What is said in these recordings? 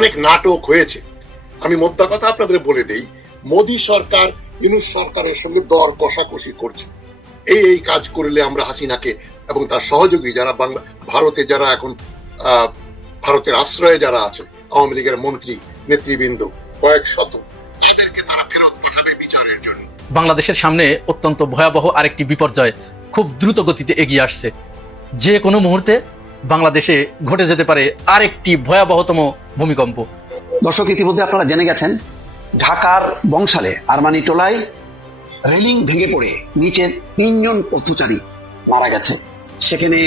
অনেক নাটক হয়েছে। আমি মোদ্দা কথা আপনাদের বলে দেই, মোদী সরকার ইউনূস সরকারের সঙ্গে দর কষাকষি করছে। এই কাজ করলে আমরা হাসিনাকে এবং তার সহযোগী যারা ভারতে যারা এখন ভারতের আশ্রয়ে যারা আছে, আওয়ামী লীগের মন্ত্রী নেতৃবৃন্দ কয়েক শত, তাদেরকে তারা ফেরত পাঠাবে বিচারের জন্য। বাংলাদেশের সামনে অত্যন্ত ভয়াবহ আরেকটি বিপর্যয় খুব দ্রুত গতিতে এগিয়ে আসছে। যে কোনো মুহূর্তে বাংলাদেশে ঘটে যেতে পারে আরেকটি ভয়াবহতম ভূমিকম্প। দর্শক, ইতিমধ্যে আপনারা জেনে গেছেন ঢাকার বংশালে আরমানি টোলায় রেলিং ভেঙে পড়ে নিচের 3 জন পথচারী মারা গেছে। সেখানে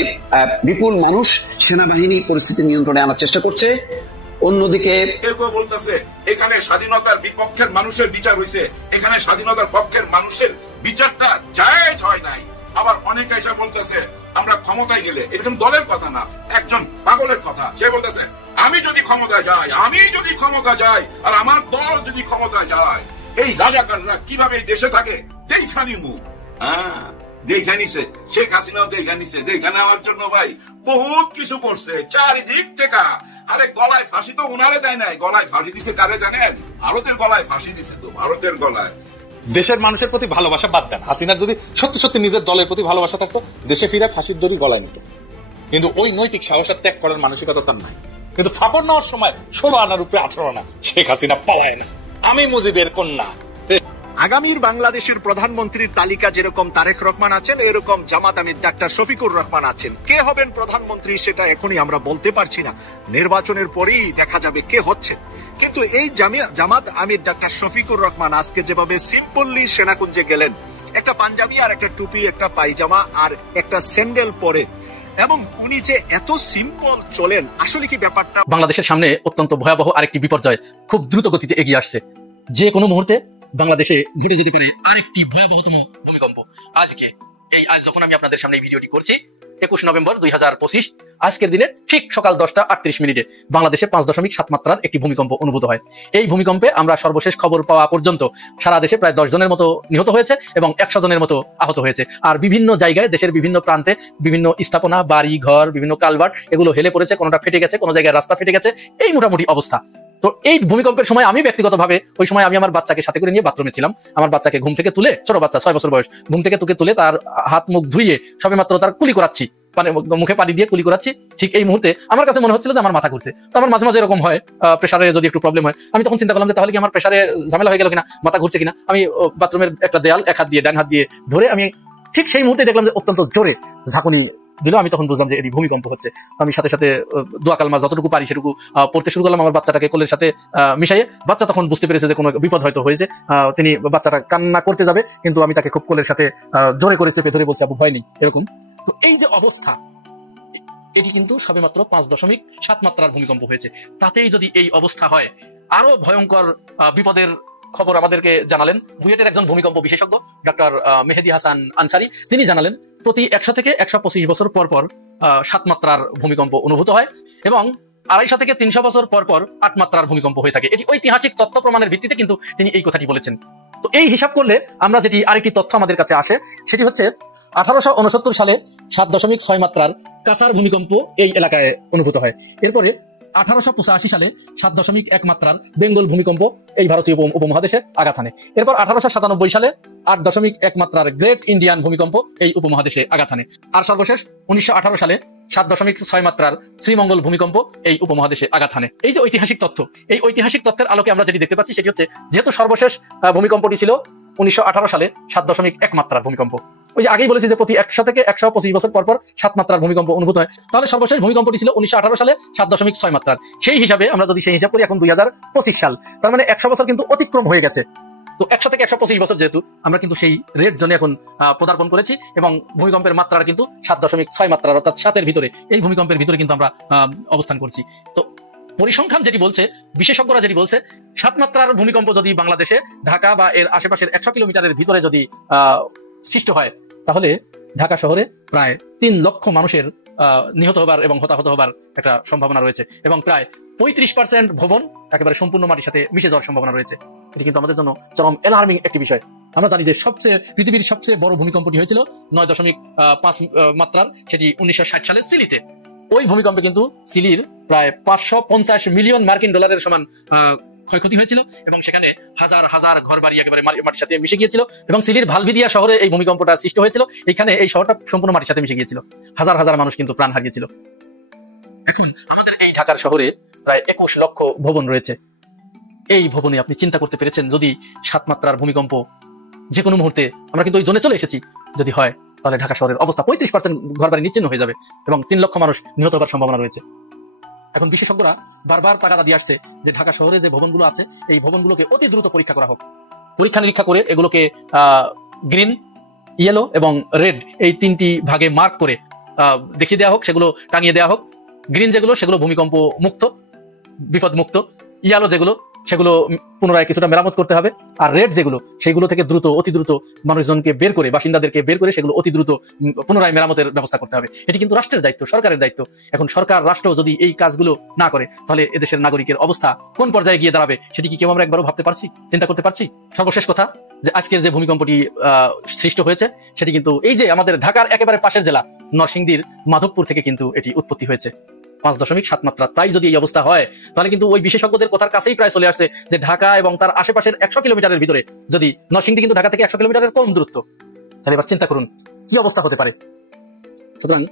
বিপুল মানুষ, সেনাবাহিনী পরিস্থিতি নিয়ন্ত্রণে আনার চেষ্টা করছে। অন্যদিকে কেউ বলতেছে এখানে স্বাধীনতার বিপক্ষের মানুষের বিচার হয়েছে, এখানে স্বাধীনতার পক্ষের মানুষের বিচারটা জায়েজ হয় নাই। আবার অনেকে এসে বলতেছে আমরা ক্ষমতায় গেলে, এরকম দলের কথা না, একজন পাগলের কথা। সে বলতেছে আমি যদি ক্ষমতায় যাই আর আমার দল যদি ক্ষমতায় যায়, এই রাজাকাররা কিভাবে এই দেশে থাকে দেখানি মুখ। দেখা নিছে শেখ হাসিনাও, দেখা নেওয়ার জন্য ভাই বহুত কিছু করছে চারিদিক থেকে। আরে গলায় ফাঁসি তো উনারে দেয় নাই, গলায় ফাঁসি দিছে কারে জানেন? ভারতের গলায় ফাঁসি দিছে তো, ভারতের গলায়। দেশের মানুষের প্রতি ভালোবাসা বাদ দেন, হাসিনার যদি সত্যি সত্যি নিজের দলের প্রতি ভালোবাসা থাকতো দেশে ফিরে ফাঁসির দড়ি গলায় নিত, কিন্তু ওই নৈতিক সাহসের ত্যাগ করার মানসিকতা তার নাই। কিন্তু ফাপড় নেওয়ার সময় 16 আনার উপরে 18 আনা শেখ হাসিনা পালায় না। আমি মুজিবের কন্যা। আগামীর বাংলাদেশের প্রধানমন্ত্রীর তালিকা যেরকম তারেক রহমান আছেন, এরকম জামাত আমির ডাক্তার শফিকুর রহমান আছেন। কে হবেন প্রধানমন্ত্রী সেটা এখনই আমরা বলতে পারছি না, নির্বাচনের পরেই দেখা যাবে কে হচ্ছে। কিন্তু এই জামাত আমির ডাক্তার শফিকুর রহমান আজকে যেভাবে সিম্পললি সেনাকুঞ্জে গেলেন, একটা পাঞ্জাবি আর একটা টুপি, একটা পায়জামা আর একটা স্যান্ডেল পরে, এবং উনি যে এত সিম্পল চলেন, আসলে কি ব্যাপারটা? বাংলাদেশের সামনে অত্যন্ত ভয়াবহ আরেকটি বিপর্যয় খুব দ্রুত গতিতে এগিয়ে আসছে। যে কোনো মুহূর্তে বাংলাদেশে ঘটে যেতে পারে আরেকটি ভয়াবহতম ভূমিকম্প। আজ যখন আমি আপনাদের সামনে এই ভিডিওটি করছি 21 নভেম্বর 2025, আজকের দিনে ঠিক সকাল 10টা 38 মিনিটে বাংলাদেশে 5.7 মাত্রার একটি ভূমিকম্প অনুভূত হয়। এই ভূমিকম্পে আমরা সর্বশেষ খবর পাওয়া পর্যন্ত সারা দেশে প্রায় 10 জনের মতো নিহত হয়েছে এবং 100 জনের মতো আহত হয়েছে। আর বিভিন্ন জায়গায়, দেশের বিভিন্ন প্রান্তে বিভিন্ন স্থাপনা, বাড়ি ঘর, বিভিন্ন কালভার্ট এগুলো হেলে পড়েছে, কোনোটা ফেটে গেছে, কোনো জায়গায় রাস্তা ফেটে গেছে, এই মোটামুটি অবস্থা। তো এই ভূমিকম্পের সময় আমি ব্যক্তিগতভাবে ওই সময় আমি আমার বাচ্চাকে সাথে করে নিয়ে বাথরুমে ছিলাম। আমার বাচ্চাকে ঘুম থেকে তুলে, ছোট বাচ্চা 6 বছর বয়স, ঘুম থেকে তুলে তার হাত মুখ ধুইয়ে সবেমাত্র তার কুলি করাচ্ছি, মুখে পানি দিয়ে কুলি করাচ্ছি। ঠিক এই মুহূর্তে আমার কাছে মনে হচ্ছিল যে আমার মাথা ঘুরছে। তো আমার মাঝে মাঝে এরকম হয়, প্রেসারে যদি একটু প্রবলেম হয়, আমি তখন চিন্তা করলাম যে তাহলে কি আমার প্রেসারে ঝামেলা হয়ে গেল কিনা, মাথা ঘুরছে কিনা। আমি বাথরুমের একটা দেয়াল এক হাত দিয়ে, ডান হাত দিয়ে ধরে আমি ঠিক সেই মুহূর্তে দেখলাম যে অত্যন্ত জোরে ঝাঁকুনি দিল। আমি তখন বুঝলাম যে এটি ভূমিকম্প হচ্ছে। আমি সাথে সাথে দোয়া কালমা যতটুকু পারি সেটুকু পড়তে শুরু করলাম আমার বাচ্চাটাকে কোলের সাথে মিশাইয়ে। বাচ্চা তখন বুঝতে পেরেছে যে কোনো বিপদ হয়তো হয়েছে। তিনি বাচ্চাটা কান্না করতে যাবে, কিন্তু আমি তাকে খুব কোলের সাথে জোরে করে চেপে ধরে বলছি আবু ভয় নেই, এরকম। তো এই যে অবস্থা, এটি কিন্তু সবেমাত্র 5.7 মাত্রার ভূমিকম্প হয়েছে। তাতেই যদি এই অবস্থা হয়, আরো ভয়ঙ্কর বিপদের খবর আমাদেরকে জানালেন বুয়েটের একজন ভূমিকম্প বিশেষজ্ঞ ডক্টর মেহেদি হাসান আনসারি। তিনি জানালেন প্রতি 100 থেকে 125 বছর পর 7 মাত্রার ভূমিকম্প অনুভূত হয় এবং 250 থেকে 300 বছর পর 8 মাত্রার ভূমিকম্প হয়ে থাকে। এটি ঐতিহাসিক তথ্য প্রমাণের ভিত্তিতে কিন্তু তিনি এই কথাটি বলেছেন। তো এই হিসাব করলে আমরা যেটি আরেকটি তথ্য আমাদের কাছে আসে, সেটি হচ্ছে 1869 সালে 7.6 মাত্রার কাসার ভূমিকম্প এই এলাকায় অনুভূত হয়। এরপরে 1885 সালে 7.1 মাত্রার বেঙ্গল ভূমিকম্প এই ভারতীয় উপমহাদেশে আঘাত হানে। এরপর 1897 সালে 8.1 মাত্রার গ্রেট ইন্ডিয়ান ভূমিকম্প এই উপমহাদেশে আঘাত হানে। আর সর্বশেষ 1918 সালে 7.6 মাত্রার শ্রীমঙ্গল ভূমিকম্প এই উপমহাদেশে আঘাত হানে। এই যে ঐতিহাসিক তথ্য, এই ঐতিহাসিক তথ্যের আলোকে আমরা যেটি দেখতে পাচ্ছি সেটি হচ্ছে, যেহেতু সর্বশেষ ভূমিকম্পটি ছিল 1918 সালে 7.1 মাত্রার ভূমিকম্প, ওই যে আগেই বলেছি যে প্রতি 100 থেকে 125 বছর পর 7 মাত্রার ভূমিকম্প অনুভূত হয়, তাহলে সর্বশেষ ভূমিকম্পটি ছিল 1918 সালে 7.6 মাত্রার। সেই হিসাবে আমরা যদি সেই হিসাব করি, এখন 2025 সাল, তার মানে 100 বছর কিন্তু অতিক্রম হয়ে গেছে। তো 100 থেকে 125 বছর যেহেতু আমরা কিন্তু সেই রেড জোনে এখন পদার্পণ করেছি এবং ভূমিকম্পের মাত্রা কিন্তু 7.6 মাত্রার, অর্থাৎ 7-এর ভিতরে, এই ভূমিকম্পের ভিতরে কিন্তু আমরা অবস্থান করছি। তো পরিসংখ্যান যেটি বলছে, বিশেষজ্ঞরা যেটি বলছে, 7 মাত্রার ভূমিকম্প যদি বাংলাদেশে ঢাকা বা এর আশেপাশের 100 কিলোমিটারের ভিতরে যদি সৃষ্ট হয়, তাহলে ঢাকা শহরে প্রায় 3 লক্ষ মানুষের নিহত হবার এবং হতাহত হবার একটা সম্ভাবনা রয়েছে এবং প্রায় 35% ভবন একেবারে সম্পূর্ণ মাটির সাথে মিশে যাওয়ার সম্ভাবনা রয়েছে। এটি কিন্তু আমাদের জন্য চরম অ্যালার্মিং একটি বিষয়। আমরা জানি যে পৃথিবীর সবচেয়ে বড় ভূমিকম্পটি হয়েছিল 9.5 মাত্রার, সেটি 1960 সালে চিলিতে। ওই ভূমিকম্পে কিন্তু চিলির প্রায় 550 মিলিয়ন মার্কিন ডলারের সমান ক্ষয়ক্ষতি হয়েছিল এবং সেখানে হাজার হাজার ঘর বাড়ি একেবারে মাটির সাথে মিশে গিয়েছিল এবং চিলির ভালভিদিয়া শহরে এই ভূমিকম্পটা সৃষ্টি হয়েছিল। এখানে এই শহরটা সম্পূর্ণ মাটির সাথে মিশে গিয়েছিল, হাজার হাজার মানুষ কিন্তু প্রাণ হারিয়েছিল। এখন আমাদের এই ঢাকার শহরে প্রায় 21 লক্ষ ভবন রয়েছে। এই ভবনে আপনি চিন্তা করতে পেরেছেন যদি 7 মাত্রার ভূমিকম্প যে কোনো মুহূর্তে, আমরা কিন্তু ওই জোনে চলে এসেছি, যদি হয় তাহলে ঢাকা শহরের অবস্থা 35% ঘরবাড়ি নিশ্চিহ্ন হয়ে যাবে এবং 3 লক্ষ মানুষ নিহত হওয়ার সম্ভাবনা রয়েছে। এখন বিশেষজ্ঞরা বারবার তাগাদা দিয়ে আসছে যে ঢাকা শহরে যে ভবনগুলো আছে এই ভবনগুলোকে অতি দ্রুত পরীক্ষা করা হোক। পরীক্ষা নিরীক্ষা করে এগুলোকে গ্রিন, ইয়েলো এবং রেড এই 3টি ভাগে মার্ক করে দেখিয়ে দেওয়া হোক, সেগুলো টাঙিয়ে দেওয়া হোক। গ্রিন যেগুলো সেগুলো ভূমিকম্প মুক্ত, বিপদ মুক্ত। ইয়েলো যেগুলো সেগুলো পুনরায় কিছুটা মেরামত করতে হবে। আর রেড যেগুলো সেগুলো থেকে দ্রুত, অতি দ্রুত মানুষজনকে বের করে, বাসিন্দাদেরকে বের করে সেগুলো অতি দ্রুত পুনরায় মেরামতের ব্যবস্থা করতে হবে। এটি কিন্তু রাষ্ট্রের দায়িত্ব, সরকারের দায়িত্ব। এখন সরকার, রাষ্ট্র যদি এই কাজগুলো না করে তাহলে এদেশের নাগরিকের অবস্থা কোন পর্যায়ে গিয়ে দাঁড়াবে সেটি কি কেউ আমরা একবারও ভাবতে পারছি, চিন্তা করতে পারছি? সর্বশেষ কথা, যে আজকের যে ভূমিকম্পটি সৃষ্টি হয়েছে সেটি কিন্তু এই যে আমাদের ঢাকার একেবারে পাশের জেলা নরসিংদীর মাধবপুর থেকে কিন্তু এটি উৎপত্তি হয়েছে। 5.7 মাত্রা। তাই যদি এই অবস্থা হয় তাহলে কিন্তু ওই বিশেষজ্ঞদের কথার কাছেই প্রায় চলে আসছে যে ঢাকা এবং তার আশেপাশের 100 কিলোমিটারের ভিতরে, যদি নরসিংদী কিন্তু ঢাকা থেকে 100 কিলোমিটারের কম দূরত্ব, তাহলে এবার চিন্তা করুন কি অবস্থা হতে পারে। সুতরাং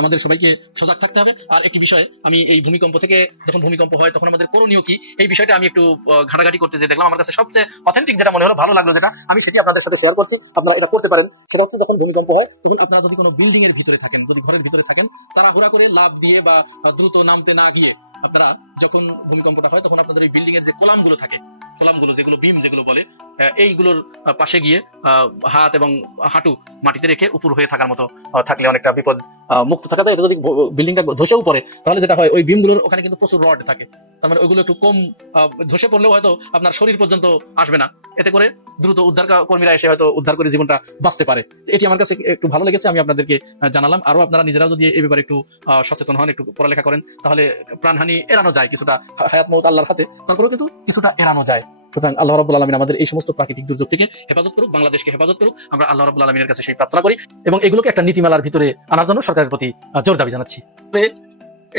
আমাদের সবাইকে সজাগ থাকতে হবে। আর একটি বিষয়, আমি এই ভূমিকম্প থেকে, যখন ভূমিকম্প হয় তখন আমাদের করণীয় কি, এই বিষয়টা আমি একটু ঘাটাঘাটি করতে যে দেখলাম, আমার কাছে সবচেয়ে অথেন্টিক যেটা মনে হলো, ভালো লাগলো যেটা, আমি সেটি আপনাদের সাথে শেয়ার করছি। আপনারা এটা করতে পারেন। সেটা হচ্ছে, যখন ভূমিকম্প হয় তখন আপনারা যদি কোনো বিল্ডিং এর ভিতরে থাকেন, যদি ঘরের ভিতরে থাকেন, তাড়াহুড়া করে লাফ দিয়ে বা দ্রুত নামতে না গিয়ে আপনারা যখন ভূমিকম্পটা হয় তখন আপনাদের এই বিল্ডিং এর যে কলামগুলো থাকে, কলামগুলো যেগুলো বিম যেগুলো বলে, এইগুলোর পাশে গিয়ে হাত এবং হাঁটু মাটিতে রেখে উপর হয়ে থাকার মতো থাকলে অনেকটা বিপদ মুক্ত থাকা যায়। যদি বিল্ডিংটা ধসেও পড়ে তাহলে যেটা হয়, ওই বিমগুলোর ওখানে কিন্তু প্রচুর রড থাকে, তার মানে ওইগুলো একটু কম ধসে পড়লেও হয়তো আপনার শরীর পর্যন্ত আসবে না। এতে করে দ্রুত উদ্ধার কর্মীরা এসে হয়তো উদ্ধার করে জীবনটা বাঁচতে পারে। এটি আমার কাছে একটু ভালো লেগেছে, আমি আপনাদেরকে জানালাম। আরো আপনারা নিজেরাও যদি এই ব্যাপারে একটু সচেতন হন, একটু পড়ালেখা করেন, তাহলে প্রাণহানি এড়ানো যায় কিছুটা। হায়াত মওত আল্লাহর হাতে, তারপরেও কিন্তু কিছুটা এড়ানো যায়। সুতরাং আল্লাহ রাব্বুল আলামিন আমাদের এই সমস্ত প্রাকৃতিক দুর্যোগ থেকে হেফাজত করুক, বাংলাদেশকে হেফাজত করুক। আমরা আল্লাহ রাব্বুল আলামিনের কাছে সেই প্রার্থনা করি এবং এগুলোকে একটা নীতিমালার ভিতরে আনার জন্য সরকারের প্রতি জোর দাবি জানাচ্ছি।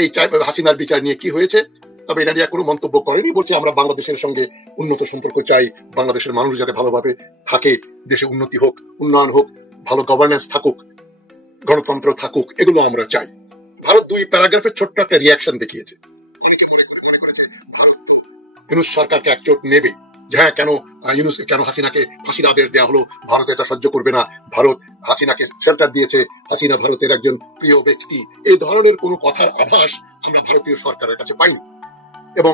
এই হাসিনার বিচার নিয়ে কি হয়েছে, তবে এটা নিয়ে কোনো মন্তব্য করেনি, বলছে আমরা বাংলাদেশের সঙ্গে উন্নত সম্পর্ক চাই, বাংলাদেশের মানুষ যাতে ভালোভাবে থাকে, দেশে উন্নতি হোক, উন্নয়ন হোক, ভালো গভর্নেন্স থাকুক, গণতন্ত্র থাকুক, এগুলো আমরা চাই। ভারত 2 প্যারাগ্রাফের ছোট্ট একটা রিয়াকশন দেখিয়েছে। ইউনূস সরকারকে একচোট নেবে, হ্যাঁ কেন হাসিনাকে ফাঁসির আদেশ দেওয়া হলো, ভারত এটা সহ্য করবে না, ভারত হাসিনাকে শেল্টার দিয়েছে, হাসিনা ভারতের একজন প্রিয় ব্যক্তি, এই ধরনের কোনো কথার আভাস আমরা ভারতীয় সরকারের কাছে পাইনি। এবং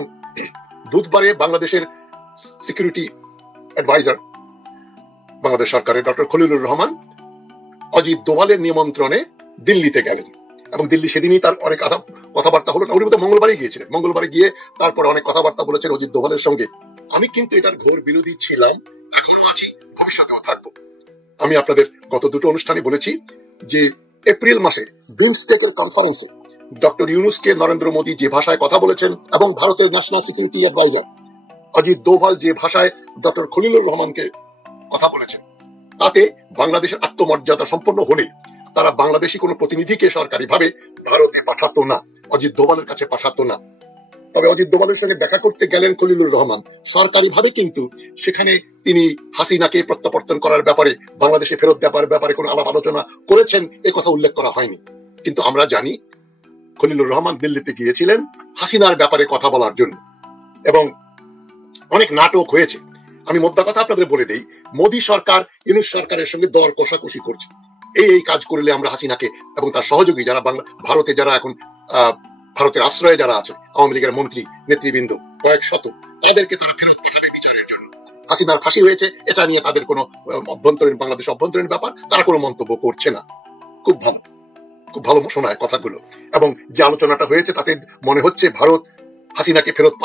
বুধবারে বাংলাদেশের সিকিউরিটি অ্যাডভাইজার বাংলাদেশ সরকারের ডক্টর খলিলুর রহমান অজিত দোভালের নিমন্ত্রণে দিল্লিতে গেলেন এবং দিল্লি সেদিনই তার অনেক কথাবার্তা হলো। উনি বোধহয় মঙ্গলবারে গিয়েছিলেন, মঙ্গলবারে গিয়ে তারপরে অনেক কথাবার্তা বলেছেন অজিত দোভালের সঙ্গে। আমি কিন্তু এটার ঘোর বিরোধী ছিলাম, এখনো আছি, ভবিষ্যতেও থাকবো। আমি আপনাদের গত 2টো অনুষ্ঠানে বলেছি যে এপ্রিল মাসে বিমস্টেকের কনফারেন্সে ডক্টর ইউনূসকে নরেন্দ্র মোদী যে ভাষায় কথা বলেছেন এবং ভারতের national security adviser Ajit Doval যে ভাষায় ডক্টর খলিলুর রহমানকে কথা বলেছেন, তাতে বাংলাদেশের আত্মমর্যাদা সম্পন্ন হলে তারা বাংলাদেশি কোনো প্রতিনিধিকে সরকারিভাবে ভারতে পাঠাতো না, অজিত দোভালের কাছে পাঠাতো না। তবে অজিত দোভালের সঙ্গে দেখা করতে গেলেন খলিলুর রহমান, সরকারিভাবে কিন্তু সেখানে তিনি হাসিনাকে প্রত্যাবর্তন করার ব্যাপারে, বাংলাদেশে ফেরত দেওয়ার ব্যাপারে কোনো আলাপ আলোচনা করেছেন এ কথা উল্লেখ করা হয়নি। কিন্তু আমরা জানি খলিলুর রহমান দিল্লিতে গিয়েছিলেন হাসিনার ব্যাপারে কথা বলার জন্য এবং অনেক নাটক হয়েছে। আমি মোদ্দা কথা আপনাদের বলে দেই, মোদী সরকার ইউনূস সরকারের সঙ্গে দর কষাকষি করছে। এই কাজ করলে আমরা হাসিনাকে এবং তার সহযোগী যারা ভারতে, যারা এখন ভারতের আশ্রয়ে যারা আছে, আওয়ামী লীগের মন্ত্রী নেতৃবৃন্দ কয়েক শত, তাদেরকে তারা ফেরত পাঠাবে বিচারের জন্য। হাসিনার ফাঁসি হয়েছে এটা নিয়ে তাদের কোনো বাংলাদেশ অভ্যন্তরীণ ব্যাপার, তারা কোনো মন্তব্য করছে না। খুব ভালো শোনায় কথাগুলো। এবং যে আলোচনাটা হয়েছে তাতে মনে হচ্ছে ভারত হাসিনাকে ফেরত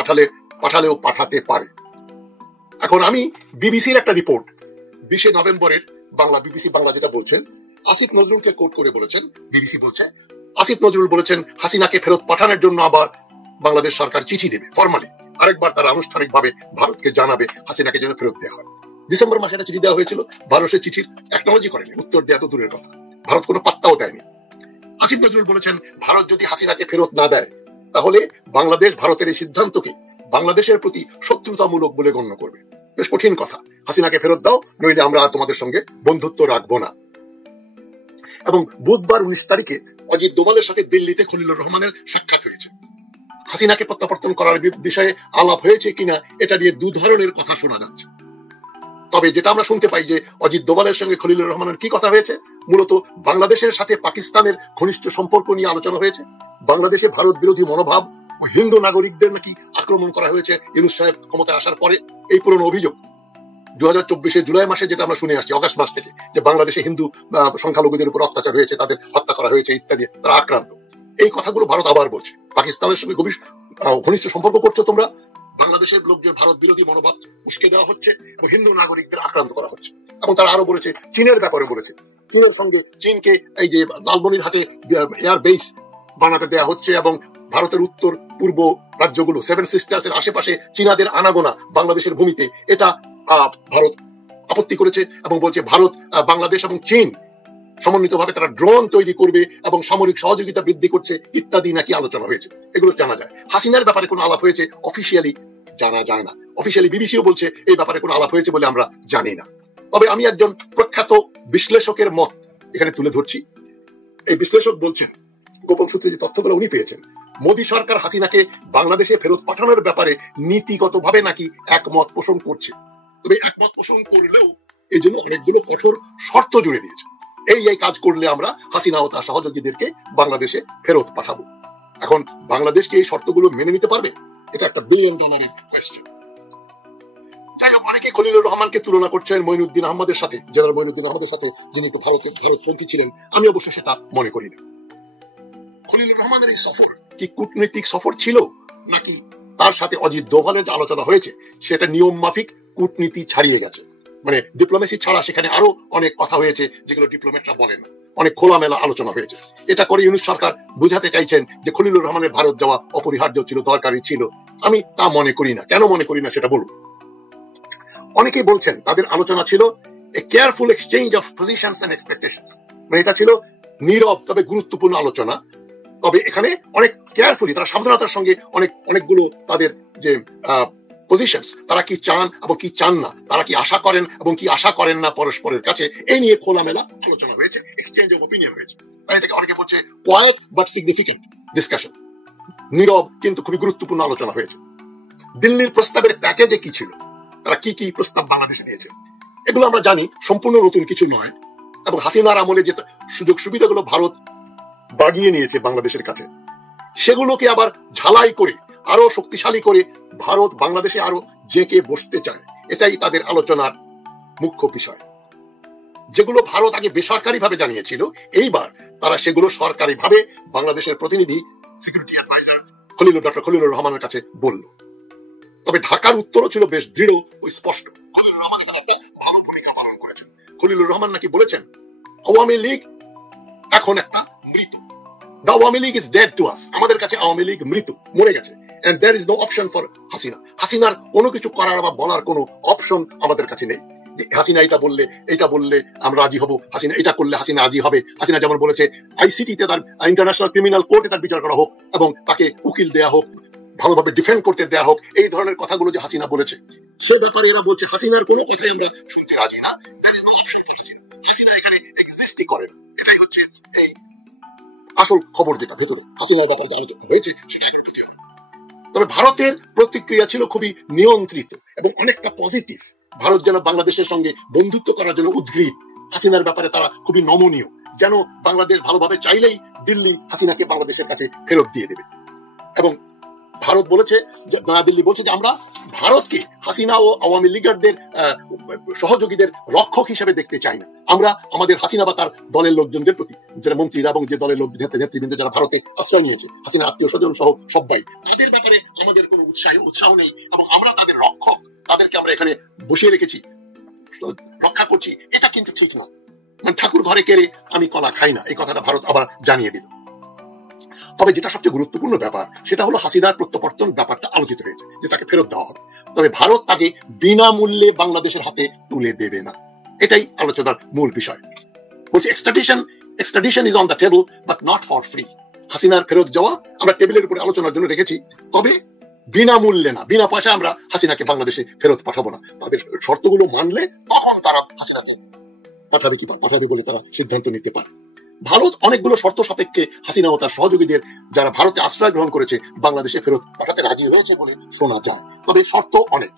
পাঠালেও পাঠাতে পারে। এখন আমি বিবিসির একটা রিপোর্ট 20 নভেম্বরের বিবিসি বাংলা যেটা বলছেন, আসিফ নজরুলকে কোট করে বলেছেন, বিবিসি বলছে আসিফ নজরুল বলেছেন হাসিনাকে ফেরত পাঠানোর জন্য আবার বাংলাদেশ সরকার চিঠি দেবে, ফরমালি আরেকবার তারা আনুষ্ঠানিকভাবে ভারতকে জানাবে হাসিনাকে যেন ফেরত দেওয়া হয়। ডিসেম্বর মাসে একটা চিঠি দেওয়া হয়েছিল, ভারতের চিঠির অ্যাকনোলজি করেনি, উত্তর দেওয়া তো দূরের কথা, ভারত কোনো পাত্তাও দেয়নি। আসিফ নজরুল বলেছেন ভারত যদি হাসিনাকে ফেরত না দেয় তাহলে বাংলাদেশ ভারতের এই সিদ্ধান্তকে বাংলাদেশের প্রতি শত্রুতামূলক বলে গণ্য করবে। বেশ কঠিন কথা। হাসিনাকে ফেরত দাও, নইলে আমরা আর তোমাদের সঙ্গে বন্ধুত্ব রাখবো না। এবং বুধবার 19 তারিখে অজিত দোভালের সাথে দিল্লিতে খলিলুর রহমানের সাক্ষাৎ হয়েছে। হাসিনাকে প্রত্যাবর্তন করার বিষয়ে আলাপ হয়েছে কিনা এটা নিয়ে দু ধরনের কথা শোনা যাচ্ছে। তবে যেটা আমরা শুনতে পাই যে অজিত দোভালের সঙ্গে খলিলুর রহমানের কি কথা হয়েছে, মূলত বাংলাদেশের সাথে পাকিস্তানের ঘনিষ্ঠ সম্পর্ক নিয়ে আলোচনা হয়েছে। বাংলাদেশে ভারত বিরোধী মনোভাব ও হিন্দু নাগরিকদের নাকি আক্রমণ করা হয়েছে ইউনূস সাহেব ক্ষমতায় আসার পরে। এই পুরনো অভিযোগ 2024 জুলাই মাসে যেটা আমরা শুনে আসছি, অগাস্ট মাস থেকে, যে বাংলাদেশে হিন্দু সংখ্যালঘুদের উপর অত্যাচার হয়েছে, তাদের হত্যা করা হয়েছে ইত্যাদি, তারা আক্রান্ত। এই কথাগুলো ভারত আবার বলছে। পাকিস্তানের সঙ্গে ঘনিষ্ঠ সম্পর্ক করছো তোমরা, বাংলাদেশের লোকদের ভারত বিরোধী মনোভাব উস্কে দেওয়া হচ্ছে এবং হিন্দু নাগরিকদের আক্রান্ত করা হচ্ছে। এবং তারা আরো বলেছে, চীনের ব্যাপারে বলেছে, চীনের সঙ্গে চীনকে এই যে লালমনিরহাটে এয়ার বেস বানাতে দেওয়া হচ্ছে এবং ভারতের উত্তর পূর্ব রাজ্যগুলো 7 সিস্টার্স এর আশেপাশে চীনাদের আনাগোনা বাংলাদেশের ভূমিতে, এটা ভারত আপত্তি করেছে এবং বলছে ভারত, বাংলাদেশ এবং চীন সমন্বিতভাবে তারা ড্রোন তৈরি করবে এবং সামরিক সহযোগিতা বৃদ্ধি করছে ইত্যাদি নাকি আলোচনা হয়েছে। এগুলো জানা যায়। হাসিনার ব্যাপারে কোনো আলাপ হয়েছে অফিসিয়ালি জানা যায় না। অফিসিয়ালি বিবিসিও বলছে এই ব্যাপারে কোনো আলাপ হয়েছে বলে আমরা জানি না। তবে আমি একজন প্রখ্যাত বিশ্লেষকের মত এখানে তুলে ধরছি। এই বিশ্লেষক বলছেন, গোপন সূত্রে যে তথ্যগুলো উনি পেয়েছেন, মোদী সরকার হাসিনাকে বাংলাদেশে ফেরত পাঠানোর ব্যাপারে নীতিগতভাবে নাকি একমত পোষণ করছে। তবে একমত পোষণ করলেও এই জন্য অনেকগুলো কঠোর শর্ত জুড়ে দিয়েছে। এই কাজ করলে আমরা হাসিনা ও তার সহযোগীদেরকে বাংলাদেশে ফেরত পাঠাবো। এখন বাংলাদেশকে এই শর্তগুলো মেনে নিতে পারবে? এটা একটা $1 বিলিয়ন কোয়েশ্চেন। যাই হোক, অনেকে খলিলুর রহমানকে তুলনা করছেন মঈনুদ্দিন আহমদের সাথে, জেনারেল মঈনুদ্দিন আহমদের সাথে, যিনি একটু ভারতপন্থী ছিলেন। আমি অবশ্য সেটা মনে করি না। খলিলুর রহমানের এই সফর কি কূটনৈতিক সফর ছিল, নাকি তার সাথে অজিত দোভালের যে আলোচনা হয়েছে সেটা নিয়ম মাফিক কূটনীতি ছাড়িয়ে গেছে? মানে ডিপ্লোমেসি ছাড়া সেখানে আরো অনেক কথা হয়েছে যেগুলো ডিপ্লোমেটরা বলেন, অনেক খোলামেলা আলোচনা হয়েছে। এটা করে ইউনূস সরকার বুঝাতে চাইছেন যে খলিলুর রহমানের ভারত যাওয়া অপরিহার্য ছিল, দরকারি ছিল। আমি তা মনে করি না। কেন মনে করি না সেটা বলুন। অনেকেই বলছেন তাদের আলোচনা ছিল a careful exchange of positions and expectations, মানে এটা ছিল নীরব তবে গুরুত্বপূর্ণ আলোচনা। তবে এখানে অনেক কেয়ারফুলি, তারা সাবধানতার সঙ্গে অনেকগুলো তাদের যে পজিশনস, তারা কি চান এবং কি চান না, তারা কি আশা করেন এবং কি আশা করেন না পরস্পরের কাছে, এই নিয়ে খোলামেলা আলোচনা হয়েছে, এক্সচেঞ্জ অফ ওপিনিয়ন হয়েছে। এটাকে অনেকে বলছে কোয়াইট বাট সিগনিফিকেন্ট ডিসকাশন, নীরব কিন্তু খুবই গুরুত্বপূর্ণ আলোচনা হয়েছে। দিল্লির প্রস্তাবের প্যাকেজে কি ছিল, তারা কি কি প্রস্তাব বাংলাদেশে দিয়েছে, এগুলো আমরা জানি, সম্পূর্ণ নতুন কিছু নয়। এবং হাসিনার আমলে যে সুযোগ সুবিধাগুলো ভারত বাগিয়ে নিয়েছে বাংলাদেশের কাছে, সেগুলোকে আবার ঝালাই করে আরো শক্তিশালী করে ভারত বাংলাদেশে আরো জেঁকে বসতে চায়। এটাই তাদের আলোচনার মুখ্য বিষয়। যেগুলো ভারত আগে বেসরকারি ভাবে জানিয়েছিল, এইবার তারা সেগুলো সরকারি ভাবে বাংলাদেশের প্রতিনিধি সিকিউরিটি অ্যাডভাইজার ডক্টর খলিলুর রহমানের কাছে বলল। তবে ঢাকার উত্তরও ছিল বেশ দৃঢ় ও স্পষ্ট। খলিলুর রহমান একটা ভালো ভূমিকা পালন করেছেন। খলিলুর রহমান নাকি বলেছেন আওয়ামী লীগ এখন একটা মৃত। The Awami League is dead to us. আমাদের কাছে আওয়ামী লীগ মৃত, মরে গেছে। And there is no option for Hasina. হাসিনার কোনো কিছু করার বা বলার কোনো অপশন আমাদের কাছে নেই। যে হাসিনা এইটা বললে আমরা রাজি হব, হাসিনা এটা করলে হাসিনা রাজি হবে। হাসিনা যেমন বলেছে আইসিটিতে তার ইন্টারন্যাশনাল ক্রিমিনাল কোর্টে তার বিচার করা হোক এবং তাকে উকিল দেয়া হোক, ভালোভাবে ডিফেন্ড করতে দেয়া হোক, এই ধরনের কথাগুলো যে হাসিনা বলেছে, সে ব্যাপারে এরা বলছে হাসিনার কোনো কথাই আমরা শুনতে রাজি না। There is no option for Hasina. Hasina এখানে এক্সিস্টই করে না। এটাই হচ্ছে এই আসল খবর, যেটা ভেতরে হাসিনার ব্যাপারে আলোচনা হয়েছে সেটাই। তবে ভারতের প্রতিক্রিয়া ছিল খুবই নিয়ন্ত্রিত এবং অনেকটা পজিটিভ। ভারত যেন বাংলাদেশের সঙ্গে বন্ধুত্ব করার জন্য উদ্গ্রীব। হাসিনার ব্যাপারে তারা খুবই নমনীয়, যেন বাংলাদেশ ভালোভাবে চাইলেই দিল্লি হাসিনাকে বাংলাদেশের কাছে ফেরত দিয়ে দেবে। এবং ভারত বলেছে, দিল্লি বলছে যে আমরা ভারতকে হাসিনা ও আওয়ামী লীগারদের সহযোগীদের রক্ষক হিসেবে দেখতে চাই না। আমরা আমাদের হাসিনা বা তার দলের লোকজনদের প্রতি, যারা মন্ত্রীরা এবং যে দলের লোক নেতৃবৃন্দ যারা ভারতে আশ্রয় নিয়েছে, হাসিনা আত্মীয় স্বজন সহ সবাই, তাদের ব্যাপারে আমাদের কোনো উৎসাহ নেই এবং আমরা তাদের রক্ষক, তাদেরকে আমরা এখানে বসিয়ে রেখেছি, রক্ষা করছি। এটা কিন্তু ঠিক না। মানে ঠাকুর ঘরে কেড়ে আমি কলা খাই না, এই কথাটা ভারত আবার জানিয়ে দিল। তবে যেটা সবচেয়ে গুরুত্বপূর্ণ ব্যাপার সেটা হলো হাসিনার প্রত্যাবর্তন ব্যাপারটা আলোচিত হয়েছে, যে তাকে ফেরত দেওয়া হবে। তবে ভারত তাকে বিনামূল্যে বাংলাদেশের হাতে তুলে দেবে না, এটাই আলোচনার মূল বিষয়। বলছে extradition extradition is on the table but not for free. হাসিনার ফেরত যাওয়া আমরা টেবিলের উপরে আলোচনার জন্য রেখেছি, তবে বিনামূল্যে না, বিনা পয়সা আমরা হাসিনাকে বাংলাদেশে ফেরত পাঠাবো না। তাদের শর্তগুলো মানলে তখন তারা হাসিনাকে পাঠাবে কি পাঠাবে বলে তারা সিদ্ধান্ত নিতে পারে। ভারত অনেকগুলো শর্ত সাপেক্ষে হাসিনা ও তার সহযোগীদের যারা ভারতে আশ্রয় গ্রহণ করেছে বাংলাদেশে ফেরত পাঠাতে রাজি হয়েছে বলে শোনা যায়, তবে শর্ত অনেক।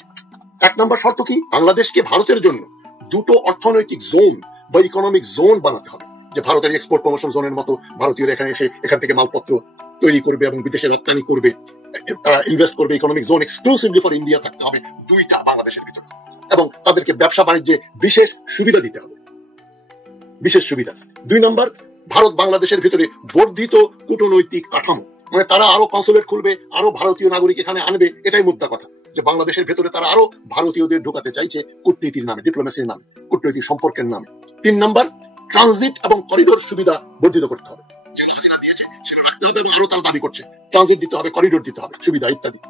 1 নম্বর শর্ত কি, বাংলাদেশকে ভারতের জন্য দুটো অর্থনৈতিক জোন বা ইকোনমিক জোন বানাতে হবে, যে ভারতের এক্সপোর্ট প্রমোশন জোনের মতো ভারতীয়রা এখানে এসে এখান থেকে মালপত্র তৈরি করবে এবং বিদেশে রপ্তানি করবে, তারা ইনভেস্ট করবে। Economic zone exclusively for India থাকতে হবে 2টা বাংলাদেশের ভিতরে, এবং তাদেরকে ব্যবসা বাণিজ্যে বিশেষ সুবিধা দিতে হবে, বিশেষ সুবিধা। 2 নম্বর, ভারত বাংলাদেশের ভিতরে বর্ধিত কূটনৈতিক কাঠামো, মানে তারা আরো কনসুলেট খুলবে, আরো ভারতীয় নাগরিক এখানে আনবে, এটাই মুদ্রা কথা, যে বাংলাদেশের ভেতরে তারা আরো ভারতীয়দের ঢোকাতে চাইছে কূটনীতির নামে, ডিপ্লোমেসির নামে, কূটনৈতিক সম্পর্কের নামে। 3 নম্বর, ট্রানজিট এবং করিডোর সুবিধা বর্ধিত করতে হবে, যেটা হাসিনা দিয়েছে সেটা রাখতে হবে এবং আরো তারা দাবি করছে, ট্রানজিট দিতে হবে, করিডোর দিতে হবে, সুবিধা ইত্যাদি।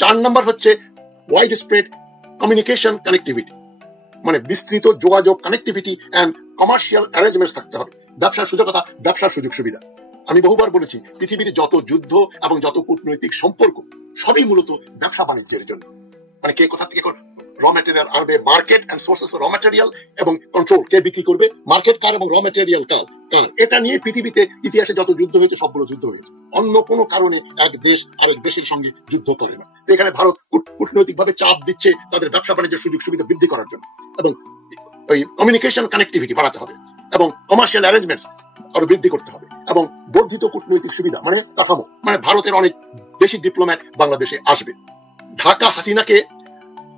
4 নম্বর হচ্ছে ওয়াইড স্প্রেড কমিউনিকেশন কানেক্টিভিটি, মানে বিস্তৃত যোগাযোগ কানেক্টিভিটি এন্ড কমার্শিয়াল অ্যারেঞ্জমেন্টস থাকতে হবে, ব্যবসার সুযোগতা, ব্যবসার সুযোগ সুবিধা। আমি বহুবার বলেছি, পৃথিবীর যত যুদ্ধ এবং যত কূটনৈতিক সম্পর্ক সবই মূলত ব্যবসা বাণিজ্যের জন্য, মানে কে কোথা থেকে র ম্যাটেরিয়াল আনবে, market and sources raw material এবং কন্ট্রোল, কে বিক্রি করবে, মার্কেট কার এবং র ম্যাটেরিয়াল কার, এটা নিয়ে পৃথিবীতে ইতিহাসে যত যুদ্ধ হয়েছে সবগুলো যুদ্ধ হয়েছে। অন্য কোনো কারণে এক দেশ আরেক দেশের সঙ্গে যুদ্ধ করে না। এখানে ভারত কূটনৈতিক ভাবে চাপ দিচ্ছে তাদের ব্যবসা বাণিজ্যের সুযোগ সুবিধা বৃদ্ধি করার জন্য, এবং ওই কমিউনিকেশন কানেক্টিভিটি বাড়াতে হবে, এবং কমার্শিয়াল অ্যারেঞ্জমেন্টস আরো বৃদ্ধি করতে হবে, এবং বর্ধিত কূটনৈতিক সুবিধা মানে কাঠামো, মানে ভারতের অনেক বেশি ডিপ্লোম্যাট বাংলাদেশে আসবে। ঢাকা হাসিনাকে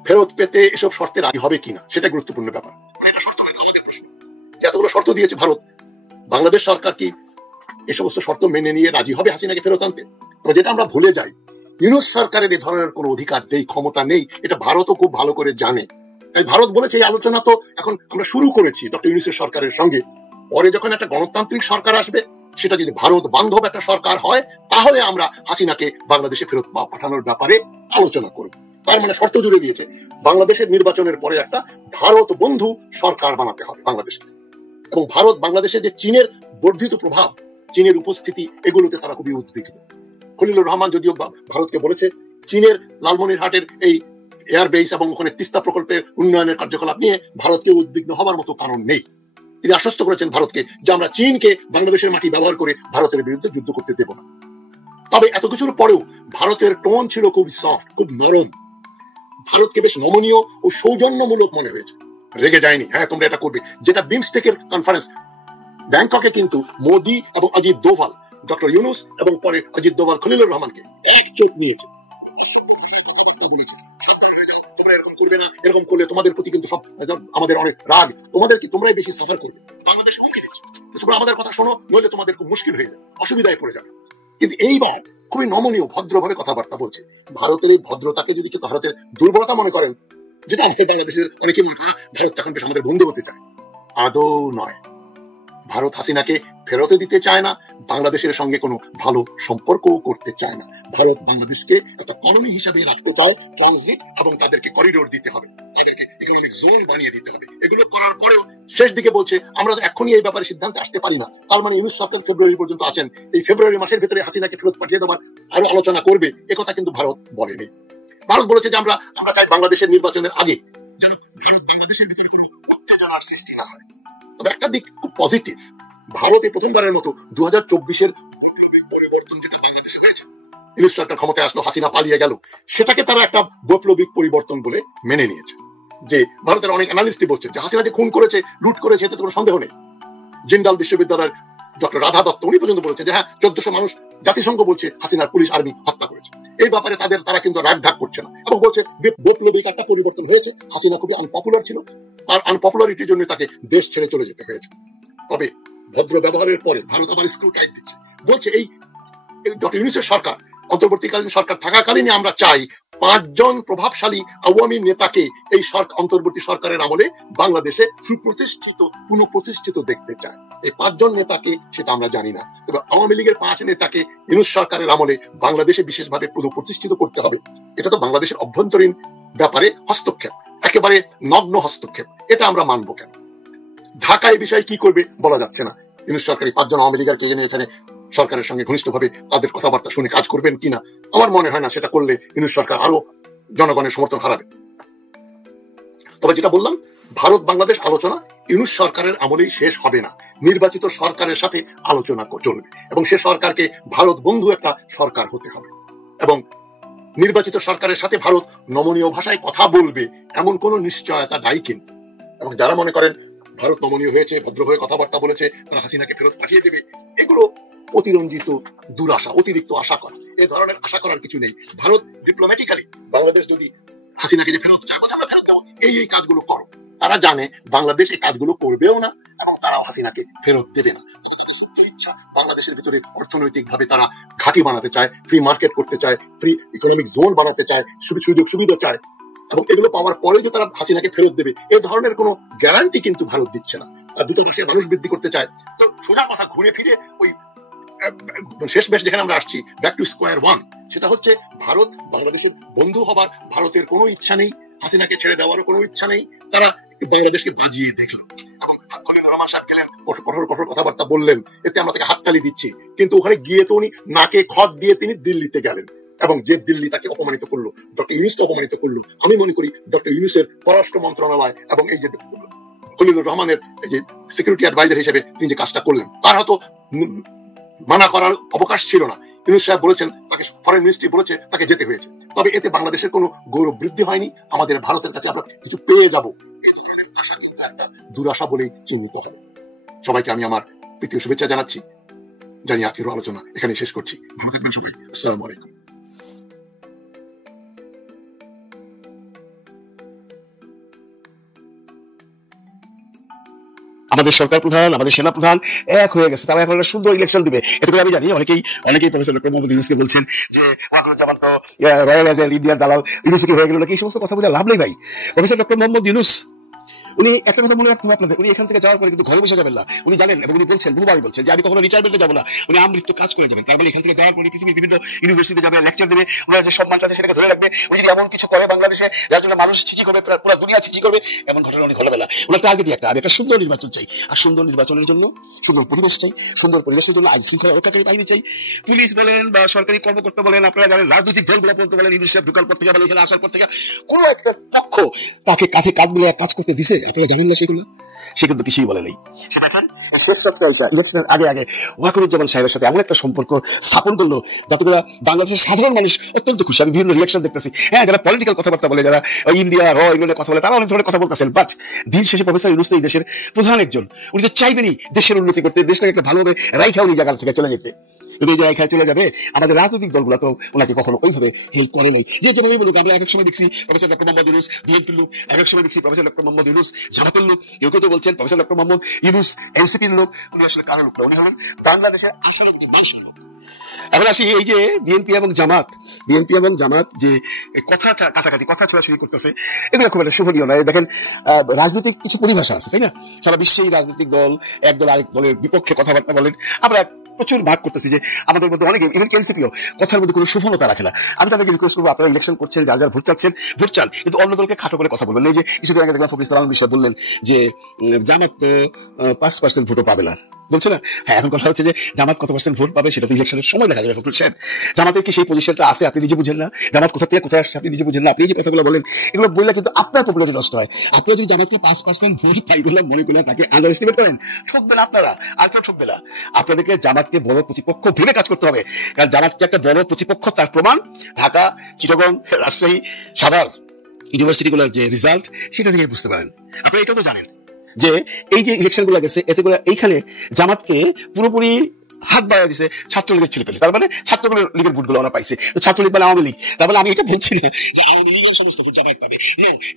ফেরত পেতে এসব শর্তে রাজি হবে কিনা সেটা গুরুত্বপূর্ণ ব্যাপার। এতগুলো শর্ত দিয়েছে ভারত, বাংলাদেশ সরকার কি এ সমস্ত শর্ত মেনে নিয়ে রাজি হবে হাসিনাকে ফেরত আনতে? তবে যেটা আমরা ভুলে যাই, ইউনূস সরকারের এই ধরনের কোনো অধিকার নেই, ক্ষমতা নেই, এটা ভারতও খুব ভালো করে জানে। তাই ভারত বলেছে এই আলোচনা তো এখন আমরা শুরু করেছি ডক্টর ইউনূসের সরকারের সঙ্গে, পরে যখন একটা গণতান্ত্রিক সরকার আসবে, সেটা যদি ভারত বান্ধব একটা সরকার হয়, তাহলে আমরা হাসিনাকে বাংলাদেশে ফেরত পাঠানোর ব্যাপারে আলোচনা করব। তার মানে শর্ত জুড়ে দিয়েছে, বাংলাদেশের নির্বাচনের পরে একটা ভারত বন্ধু সরকার বানাতে হবে বাংলাদেশে, এবং ভারত বাংলাদেশে যে চীনের বর্ধিত প্রভাব, চীনের উপস্থিতি, এগুলোতে তারা খুবই উদ্বিগ্ন। খলিলুর রহমান যদিও ভারতকে বলেছে চীনের লালমনিরহাটের এই এয়ারবেস এবং ওখানে তিস্তা প্রকল্পের উন্নয়নের কার্যকলাপ নিয়ে ভারতকে উদ্বিগ্ন হওয়ার মতো কারণ নেই। তিনি আশ্বস্ত করেছেন ভারতকে যে আমরা চীনকে বাংলাদেশের মাটি ব্যবহার করে ভারতের বিরুদ্ধে যুদ্ধ করতে দেব না। তবে এত কিছুর পরেও ভারতের টোন ছিল খুব সফট, খুব নরম, ভারতকে বেশ নমনীয় ও সৌজন্যমূলক মনে হয়েছে, রেগে যায়নি, হ্যাঁ তোমরা এটা করবে। যেটা বিমস্টেকের কনফারেন্স ব্যাংককে কিন্তু মোদি এবং অজিত দোভাল, ডক্টর ইউনূস এবং পরে অজিত দোভাল খলিলুর রহমানকে এক চোখ নিয়েছে, তোমরা এরকম করবে না, এরকম করলে তোমাদের প্রতি কিন্তু সব আমাদের অনেক রাগ, তোমাদের কি তোমরাই বেশি সাফার করবে। বাংলাদেশে হুমকি দিচ্ছে, তোমরা আমাদের কথা শোনো, নইলে তোমাদের খুব মুশকিল হয়ে যাবে, অসুবিধায় পড়ে যাবে। কিন্তু এইবার খুবই নমনীয় ভদ্রভাবে কথাবার্তা বলছে। ভারতের এই ভদ্রতাকে যদি কেউ ভারতের দুর্বলতা মনে করেন, যেটা আমাদের বাংলাদেশের অনেকে মনে করেন ভারত এখন বেশ আমাদের বন্ধু হতে চায়, আদৌ নয়। ভারত হাসিনাকে ফেরত দিতে চায় না, বাংলাদেশের সঙ্গে কোনো ভালো সম্পর্ক করতে চায় না। ভারত বাংলাদেশকে একটা কলোনি হিসাবে রাখতে চায়, ট্রানজিট এবং তাদেরকে করিডোর দিতে হবে, ইকোনমিক জোন বানিয়ে দিতে হবে। এগুলো করার পরেও শেষ দিকে বলছে আমরা তো এখনই এই ব্যাপারে সিদ্ধান্তে আসতে পারি না। তার মানে ইউনূস সরকার ফেব্রুয়ারি পর্যন্ত আছেন, এই ফেব্রুয়ারি মাসের ভিতরে হাসিনাকে ফেরত পাঠিয়ে দেওয়ার আরো আলোচনা করবে, একথা কিন্তু ভারত বলেনি। ভারত বলেছে যে আমরা চাই বাংলাদেশের নির্বাচনের আগে যেন ভারত বাংলাদেশের ভিতরে কোনো উত্তেজনার সৃষ্টি না হয়। তবে একটা দিক খুব পজিটিভ, ভারতে প্রথমবারের মতো 2024-এর পরিবর্তন যেটা বাংলাদেশে হয়েছে, ইউনূস সরকার ক্ষমতায় আসলো, হাসিনা পালিয়ে গেল, সেটাকে তারা একটা বৈপ্লবিক পরিবর্তন বলে মেনে নিয়েছে। যে ভারতের অনেক অ্যানালিস্টই বলছে যে হাসিনা যে খুন করেছে, লুট করেছে, এতে কোনো সন্দেহ নেই। জিন্দাল বিশ্ববিদ্যালয়ের ডক্টর রাধা দত্ত উনি পর্যন্ত বলেছে যে হ্যাঁ 1400 মানুষ জাতিসংঘ বলছে হাসিনার পুলিশ আর্মি হত্যা করেছে। এই ব্যাপারে তারা কিন্তু রাগ ঢাক করছে না, এবং বলছে বৈপ্লবিক একটা পরিবর্তন হয়েছে, হাসিনা খুবই আনপপুলার ছিল, আর আনপপুলারিটির জন্য তাকে দেশ ছেড়ে চলে যেতে হয়েছে। তবে ভদ্র ব্যবহারের পরে ভারত আবার স্ক্রু টাইট দিচ্ছে, বলছে এই ডক্টর ইউনূসের সরকার, অন্তর্বর্তীকালীন সরকার থাকাকালীনই আমরা চাই 5 জন প্রভাবশালী আওয়ামী নেতাকে এই অন্তর্বর্তী সরকারের আমলে বাংলাদেশে সুপ্রতিষ্ঠিত পুনঃপ্রতিষ্ঠিত দেখতে চাই। এই 5 জন নেতাকে সেটা আমরা জানি না, তবে আওয়ামী লীগের 5 নেতাকে ইউনূস সরকারের আমলে বাংলাদেশে বিশেষভাবে পুনঃপ্রতিষ্ঠিত করতে হবে। এটা তো বাংলাদেশের অভ্যন্তরীণ ব্যাপারে হস্তক্ষেপ, একেবারে নগ্ন হস্তক্ষেপ, এটা আমরা মানবো কেন? ঢাকা এই বিষয়ে কি করবে বলা যাচ্ছে না। ইউনূস সরকারি 5 জন আওয়ামী লীগের কে এনে এখানে সরকারের সঙ্গে ঘনিষ্ঠভাবে তাদের কথাবার্তা শুনে কাজ করবেন কিনা, আমার মনে হয় না। সেটা করলে ইউনূস সরকার আরো জনগণের সমর্থন হারাবে। তবে যেটা বললাম, ভারত বাংলাদেশ আলোচনা ইউনূস সরকারের আমলেই শেষ হবে না, নির্বাচিত সরকারের সাথে আলোচনা চলবে এবং সে সরকারকে ভারত বন্ধু একটা সরকার হতে হবে এবং নির্বাচিত সরকারের সাথে ভারত নমনীয় ভাষায় কথা বলবে এমন কোন নিশ্চয়তা নাই কিন্তু। এবং যারা মনে করেন ভারত নমনীয় হয়েছে, ভদ্রভাবে কথাবার্তা বলেছে, তারা হাসিনাকে ফেরত পাঠিয়ে দেবে, এগুলো অতিরঞ্জিত দুরাশা, অতিরিক্ত আশা করা। এ ধরনের আশা করার কিছু নেই। ভারত ডিপ্লোম্যাটিক্যালি বাংলাদেশ যদি হাসিনাকে যে ফেরত চায়, আমরা ফেরত দেবো, এই কাজগুলো করো, তারা জানে বাংলাদেশ এই কাজগুলো করবেও না এবং তারাও হাসিনাকে ফেরত দেবে না। বাংলাদেশের ভিতরে অর্থনৈতিক ভাবে তারা ঘাঁটি বানাতে চায়, ফ্রি মার্কেট করতে চায়, ফ্রি ইকোনমিক জোন বানাতে চায়, সুযোগ সুবিধা চায় এবং এগুলো পাওয়ার পরে যে তারা হাসিনাকে ফেরত দেবে এ ধরনের কোনো গ্যারান্টি কিন্তু ভারত দিচ্ছে না। দূতাবাসে মানুষ বৃদ্ধি করতে চায়। তো সোজা কথা ঘুরে ফিরে ওই শেষ বেশ যেখানে আমরা আসছি, ব্যাক টু স্কোয়ার ওয়ান, সেটা হচ্ছে ভারত বাংলাদেশের বন্ধু হবার ভারতের কোনো ইচ্ছা নেই, হাসিনাকে ছেড়ে দেওয়ারও কোনো ইচ্ছা নেই। তারা বাংলাদেশকে বাজিয়ে দেখলো এবং রহমান সাহেব গেলেন, কঠোর কঠোর কথাবার্তা বললেন, এতে আমরা তাকে হাততালি দিচ্ছি, কিন্তু ওখানে গিয়ে তো উনি নাকে খত দিয়ে তিনি দিল্লিতে গেলেন এবং যে দিল্লি তাকে অপমানিত করলো, ডক্টর ইউনূসকে অপমানিত করলো। আমি মনে করি ডক্টর ইউনূসের পররাষ্ট্র মন্ত্রণালয় এবং এই যে খলিলুর রহমানের এই যে সিকিউরিটি অ্যাডভাইজার হিসেবে তিনি যে কাজটা করলেন, তার হয়তো মানা করার অবকাশ ছিল না। ইউনূস সাহেব বলেছেন, তাকে ফরেন মিনিস্ট্রি বলেছে, তাকে যেতে হয়েছে। তবে এতে বাংলাদেশের কোনো গৌরব বৃদ্ধি হয়নি। আমাদের ভারতের কাছে আমরা কিছু পেয়ে যাব, আশা কিন্তু একটা দুরাশা বলেই চিহ্নিত হবে। সবাইকে আমি আমার প্রীতীয় শুভেচ্ছা জানাচ্ছি, জানি আজকের আলোচনা এখানে শেষ করছি। ভালো থাকবেন সবাই। আসসালামু আলাইকুম। আমাদের সরকার প্রধান, আমাদের সেনা প্রধান এক হয়ে গেছে, তারা এখন একটা সুন্দর ইলেকশন দিবে। এতে করে আমি জানি অনেকেই প্রফেসর ডক্টর মোহাম্মদ ইউনূসকে বলছেন যে ওয়াকারুজ্জামান তো রয়্যাল এজেন্ট ইন্ডিয়ার দালাল, ইউনিভার্সিটি হয়ে গেল নাকি। এই সমস্ত কথা বলে লাভ নেই ভাই। প্রফেসর ডক্টর মোহাম্মদ ইউনূস উনি একটা কথা মনে রাখতে হবে আপনাদের, উনি এখান থেকে যাওয়ার পরে কিন্তু ঘরে বসে যাবেন না। উনি জানেন এবং উনি বলছেন, বহুবারই বলছেন যে আমি কখনো রিটায়ারমেন্টে যাবো না, উনি আমৃত্যু কাজ করে যাবেন। তার মানে এখান থেকে যাওয়ার পরে পৃথিবীর বিভিন্ন ইউনিভার্সিটিতে যাবে, লেকচার দেবে, ওনার যে সম্মানটা আছে সেটাকে ধরে রাখবে। উনি যদি এমন কিছু করে বাংলাদেশে যার জন্য মানুষ ছিচি করবে, পুরো দুনিয়া ছিচি করবে, এমন ঘটনা উনি ঘটাবে না। ওনার টার্গেটই একটা, আমি একটা সুন্দর নির্বাচন চাই। আর সুন্দর নির্বাচনের জন্য সুন্দর পরিবেশ চাই, সুন্দর পরিবেশের জন্য আইন শৃঙ্খলা রক্ষাকারী বাহিনী চাই। পুলিশ বলেন বা সরকারি কর্মকর্তা বলেন, আপনারা জানেন রাজনৈতিক দলগুলো বলতে বলেন, ইউনূস সাহেব ঢুকার পর থেকে বলেন, এখানে আসার পর থেকে কোনো একটা পক্ষ তাকে কাঁধে কাঁধ মিলিয়ে কাজ করতে দিছে, আপনারা জানেন না সেগুলো। সে কিন্তু কিছুই বলে নেই। সে দেখেন শেষ সপ্তাহে ইলেকশনের আগে ওয়াকারুজ্জামান সাহেবের সাথে এমন একটা সম্পর্ক স্থাপন করলো যাতে করে বাংলাদেশের সাধারণ মানুষ অত্যন্ত খুশি। আমি বিভিন্ন রিয়াকশন দেখতেছি, হ্যাঁ, যারা পলিটিক্যাল কথাবার্তা বলে, যারা ইন্ডিয়া এগুলো কথা বলে, তারা অনেক ধরনের কথা বলতেছেন। বাট দিন শেষে প্রফেসর ইউনূস এই দেশের প্রধান একজন, উনি তো চাইবেনই দেশের উন্নতি করতে, দেশটাকে একটা ভালোভাবে রাইখা উনি জায়গা থেকে চলে যেতে। যদি এই জায়গায় চলে যাবে, আমাদের রাজনৈতিক দলগুলো তো ওনাকে কখনো ওইভাবে হেল্প করে নাই। যেভাবে বলুক, আমরা এক সময় দেখছি প্রফেসর ডক্টর মোহাম্মদ ইউনূস বিএনপির লোক, এক সময় দেখছি প্রফেসর ডক্টর মোহাম্মদ ইউনূস জামাতের লোক, কেউ তো বলছেন প্রফেসর ডক্টর মোহাম্মদ ইউনূস এনসিপির লোক। উনি আসলে কারো লোক, উনি হলেন বাংলাদেশের 18 কোটি মানুষের লোক। এখন আসি এই যে বিএনপি এবং জামাত যে কথা কাছাকাছি কথা ছোড়াছুড়ি করতেছে, এগুলো খুব একটা শুভনীয় নয়। দেখেন, রাজনৈতিক কিছু পরিভাষা আছে, তাই না? সারা বিশ্বেই রাজনৈতিক দল এক দল আরেক দলের বিপক্ষে কথাবার্তা বলেন। আমরা প্রচুর ভাগ করতেছি যে আমাদের মধ্যে অনেকে, ইভেন এনসিপিও কথার মধ্যে কোনো শুভনতা রাখে না। আমি তাদেরকে রিকোয়েস্ট করবো, আপনারা ইলেকশন করছেন, যার যার ভোট চান, কিন্তু অন্য দলকে খাটো করে কথা বলবেন। এই যে কিছুদিন আগে দেখলাম ফখরুল ইসলাম বিষয় বললেন যে জামাত তো 5% ভোটও পাবে না, বলছে না? হ্যাঁ, এখন কথা হচ্ছে যে জামাত কত পার্সেন্ট ভোট পাবে সেটা তো ইলেকশনের সময় দেখা যাবে। ফখরুল সাহেব, জামাতের কি সেই পজিশনটা আছে? আপনি নিজে বুঝেন না? জামাত কোথা থেকে কোথায় আসছে আপনি নিজে বুঝেন না? আপনি যে কথাগুলো বলেন, এগুলো বললে কিন্তু আপনার পপুলারিটি নষ্ট হয়। আপনারা যদি জামাতকে 5% ভোট পাই বলে মনে করেন, তাকে আন্ডার এস্টিমেট করেন, ঠকবেন আপনারা, আর কেউ ঠকবে না। আপনাদেরকে জামাতকে বড় প্রতিপক্ষ ভেবে কাজ করতে হবে, কারণ জামাতকে একটা বড় প্রতিপক্ষ, তার প্রমাণ ঢাকা, চিটাগং, রাজশাহী, সাভার ইউনিভার্সিটিগুলোর যে রেজাল্ট, সেটা থেকে বুঝতে পারেন। আপনি এটাও তো জানেন যে এই যে ইলেকশন গুলো গেছে, এতে করে এইখানে জামাতকে পুরোপুরি হাত বাড়িয়ে দিছে ছাত্রলীগের ছেলে পেলে। তার মানে ছাত্রলীগের ভোটগুলো ওরা পাইছে। তো ছাত্রলীগ মানে আওয়ামী লীগ, তার মানে আমি এটা বলছি না যে আওয়ামী লীগের সমস্ত ভোট জামাত পাবে।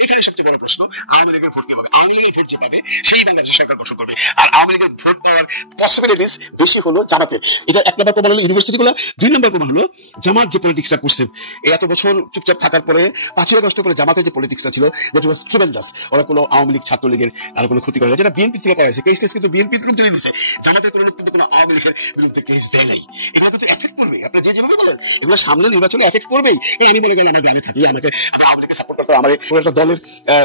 এখানে সবচেয়ে বড় প্রশ্ন, আওয়ামী লীগের ভোট কে পাবে? আওয়ামী লীগের ভোট যে পাবে সেই বাংলাদেশের সরকার গঠন করবে। আর আওয়ামী লীগের ভোট পাওয়ার পসিবিলিটিস বেশি হলো জামাতের। এটা 1 নম্বর প্রমাণ হলো ইউনিভার্সিটি গুলো। 2 নম্বর প্রমাণ হলো জামাত যে পলিটিক্সটা করছে এত বছর চুপচাপ থাকার পরে, 5 আগস্ট পরে জামাতের যে পলিটিক্সটা ছিল, দ্যাট ওয়াজ ট্রিমেন্ডাস। ওরা কোনো আওয়ামী লীগ ছাত্রলীগের আর কোনো ক্ষতি করে না, যেটা বিএনপি থেকে করা হয়েছে। কেস কিন্তু বিএনপির লোক জেনে দিচ্ছে, জামাতের কোনো লোক কিন্তু কোনো আওয়ামী লীগের বিরুদ্ধে কেস দেয় নাই। এগুলো কিন্তু এফেক্ট করবে, আপনারা যেভাবে বলেন এগুলো সামনে নির্বাচনে এফেক্ট করবেই। আমি মনে করি আমার গ্রামে থাকলে আমাকে আওয়ামী লীগকে সাপোর্ট করতে তারপর আমার একটা দলের